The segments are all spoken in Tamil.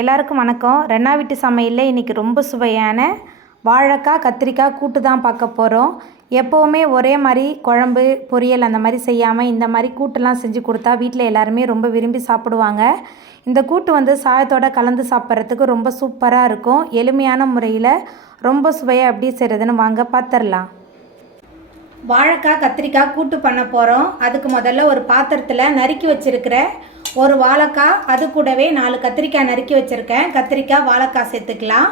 எல்லாருக்கும் வணக்கம். ரெண்டா வீட்டு சமையலில் இன்றைக்கி ரொம்ப சுவையான வாழைக்காய் கத்திரிக்காய் கூட்டு தான் பார்க்க போகிறோம் எப்போவுமே ஒரே மாதிரி குழம்பு பொரியல் அந்த மாதிரி செய்யாமல் இந்த மாதிரி கூட்டெல்லாம் செஞ்சு கொடுத்தா வீட்டில் எல்லாருமே ரொம்ப விரும்பி சாப்பிடுவாங்க. இந்த கூட்டு வந்து சாயத்தோட கலந்து சாப்பிட்றதுக்கு ரொம்ப சூப்பராக இருக்கும். எளிமையான முறையில் ரொம்ப சுவையாக எப்படி செய்கிறதுன்னு வாங்க பார்த்துடலாம் வாழைக்காய் கத்திரிக்காய் கூட்டு பண்ண போகிறோம் அதுக்கு முதல்ல ஒரு பாத்திரத்தில் நறுக்கி வச்சிருக்கிற ஒரு வாழைக்காய் அது கூடவே நாலு கத்திரிக்காய் நறுக்கி வச்சுருக்கேன். கத்திரிக்காய் வாழைக்காய் சேர்த்துக்கலாம்.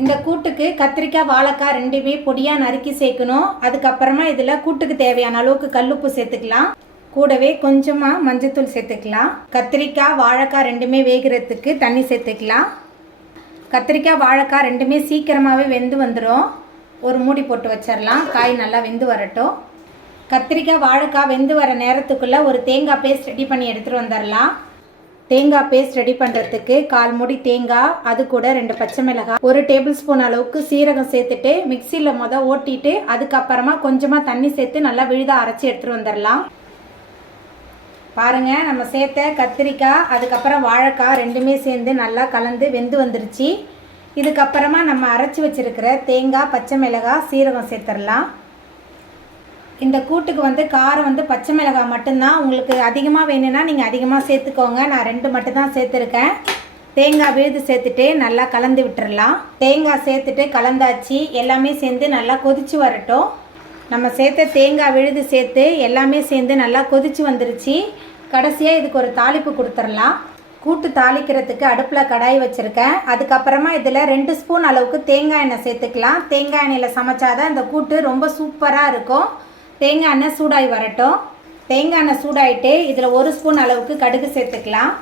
இந்த கூட்டுக்கு கத்திரிக்காய் வாழைக்காய் ரெண்டுமே பொடியாக நறுக்கி சேர்க்கணும். அதுக்கப்புறமா இதில் கூட்டுக்கு தேவையான அளவுக்கு கல்லுப்பு சேர்த்துக்கலாம். கூடவே கொஞ்சமாக மஞ்சத்தூள் சேர்த்துக்கலாம். கத்திரிக்காய் வாழைக்காய் ரெண்டுமே வேகிறதுக்கு தண்ணி சேர்த்துக்கலாம். கத்திரிக்காய் வாழைக்காய் ரெண்டுமே சீக்கிரமாகவே வெந்து வந்துடும் ஒரு மூடி போட்டு வச்சிடலாம் காய் நல்லா வெந்து வரட்டும். கத்திரிக்காய் வாழைக்காய் வெந்து வர நேரத்துக்குள்ளே ஒரு தேங்காய் பேஸ்ட் ரெடி பண்ணி எடுத்துகிட்டு வந்துடலாம் தேங்காய் பேஸ்ட் ரெடி பண்ணுறதுக்கு கால் மூடி தேங்காய் அது கூட ரெண்டு பச்சை மிளகாய் ஒரு டேபிள் ஸ்பூன் அளவுக்கு சீரகம் சேர்த்துட்டு மிக்சியில் மொதல் ஓட்டிட்டு அதுக்கப்புறமா கொஞ்சமாக தண்ணி சேர்த்து நல்லா விழுதாக அரைச்சி எடுத்துகிட்டு வந்துடலாம் பாருங்கள் நம்ம சேர்த்த கத்திரிக்காய் அதுக்கப்புறம் வாழைக்காய் ரெண்டுமே சேர்ந்து நல்லா கலந்து வெந்து வந்துருச்சு. இதுக்கப்புறமா நம்ம அரைச்சி வச்சிருக்கிற தேங்காய் பச்சை மிளகாய் சீரகம் சேர்த்துடலாம். இந்த கூட்டுக்கு வந்து காரம் வந்து பச்சை மிளகாய் மட்டும்தான். உங்களுக்கு அதிகமாக வேணும்னா நீங்கள் அதிகமாக சேர்த்துக்கோங்க. நான் ரெண்டு மட்டும்தான் சேர்த்துருக்கேன். தேங்காய் விழுது சேர்த்துட்டு நல்லா கலந்து விட்டுறலாம். தேங்காய் சேர்த்துட்டு கலந்தாச்சு. எல்லாமே சேர்ந்து நல்லா கொதிச்சு வரட்டும். நம்ம சேர்த்த தேங்காய் விழுது சேர்த்து எல்லாமே சேர்ந்து நல்லா கொதிச்சு வந்துருச்சு. கடைசியாக இதுக்கு ஒரு தாளிப்பு கொடுத்துடலாம். கூட்டு தாளிக்கிறதுக்கு அடுப்பில் கடாய் வச்சுருக்கேன். அதுக்கப்புறமா இதில் ரெண்டு ஸ்பூன் அளவுக்கு தேங்காய் எண்ணெய் சேர்த்துக்கலாம். தேங்காய் எண்ணெயில் சமைச்சாதான் இந்த கூட்டு ரொம்ப சூப்பராக இருக்கும். தேங்காய் எண்ணெய் சூடாகி வரட்டும். தேங்காய் எண்ணெய் சூடாயிட்டு இதில் ஒரு ஸ்பூன் அளவுக்கு கடுகு சேர்த்துக்கலாம்.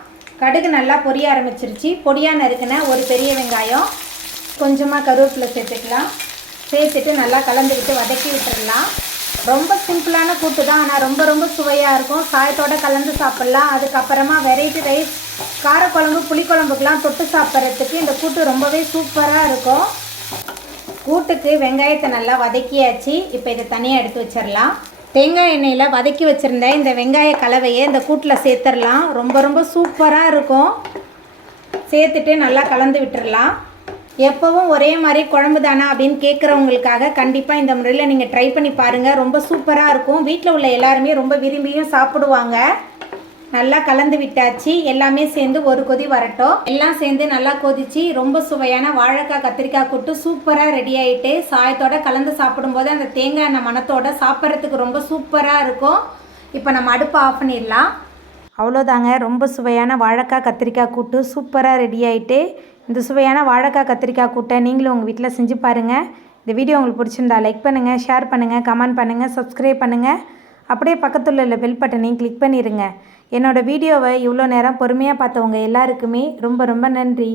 கடுகு நல்லா பொரிய ஆரம்பிச்சிருச்சு. பொடியாக நறுக்கின ஒரு பெரிய வெங்காயம். கொஞ்சமாக கருவேப்பிலை சேர்த்துக்கலாம். சேர்த்துட்டு நல்லா கலந்துக்கிட்டு வதக்கி விட்டுடலாம் ரொம்ப சிம்பிளான கூட்டு தான். ஆனால் ரொம்ப ரொம்ப சுவையாக இருக்கும். சாயத்தோட கலந்து சாப்பிட்லாம். அதுக்கப்புறமா வெரைட்டி ரைஸ் காரக்குழம்பு புளிக்குழம்புக்கெலாம் தொட்டு சாப்பிட்றதுக்கு இந்த கூட்டு ரொம்பவே சூப்பராக இருக்கும். கூட்டுக்கு வெங்காயத்தை நல்லா வதக்கியாச்சு. இப்போ இதை தனியாக எடுத்து வச்சிடலாம். தேங்காய் எண்ணெயில் வதக்கி வச்சுருந்த இந்த வெங்காய கலவையை இந்த கூட்டில் சேர்த்துடலாம். ரொம்ப ரொம்ப சூப்பராக இருக்கும். சேர்த்துட்டு நல்லா கலந்து விட்டுடலாம். எப்போவும் ஒரே மாதிரி குழம்பு தானா அப்படின்னு கேட்குறவங்களுக்காக கண்டிப்பாக இந்த முறையில் நீங்கள் ட்ரை பண்ணி பாருங்கள் ரொம்ப சூப்பராக இருக்கும். வீட்டில் உள்ள எல்லாருமே ரொம்ப விரும்பியும் சாப்பிடுவாங்க. நல்லா கலந்து விட்டாச்சு. எல்லாமே சேர்ந்து ஒரு கொதி வரட்டும். எல்லாம் சேர்ந்து நல்லா கொதிச்சு ரொம்ப சுவையான வாழைக்காய் கத்திரிக்காய் கூட்டு சூப்பராக ரெடி ஆகிட்டு சாயத்தோட கலந்து சாப்பிடும்போது அந்த தேங்காய் எண்ணெய் மணத்தோட சாப்பிட்றதுக்கு ரொம்ப சூப்பராக இருக்கும். இப்போ நம்ம அடுப்பை ஆஃப் பண்ணிடலாம். அவ்வளோதாங்க ரொம்ப சுவையான வாழைக்காய் கத்திரிக்காய் கூட்டு சூப்பராக ரெடி ஆகிட்டு இந்த சுவையான வாழைக்காய் கத்திரிக்காய் கூட்டை நீங்களும் உங்கள் வீட்டில் செஞ்சு பாருங்கள் இந்த வீடியோ உங்களுக்கு பிடிச்சிருந்தா லைக் பண்ணுங்கள் ஷேர் பண்ணுங்கள் கமெண்ட் பண்ணுங்கள் சப்ஸ்கிரைப் பண்ணுங்கள் அப்படியே பக்கத்தில் உள்ள பெல் பட்டனையும் கிளிக் பண்ணிடுங்க என்னோடய வீடியோவை இவ்வளோ நேரம் பொறுமையாக பார்த்தவங்க எல்லாருக்குமே ரொம்ப ரொம்ப நன்றி.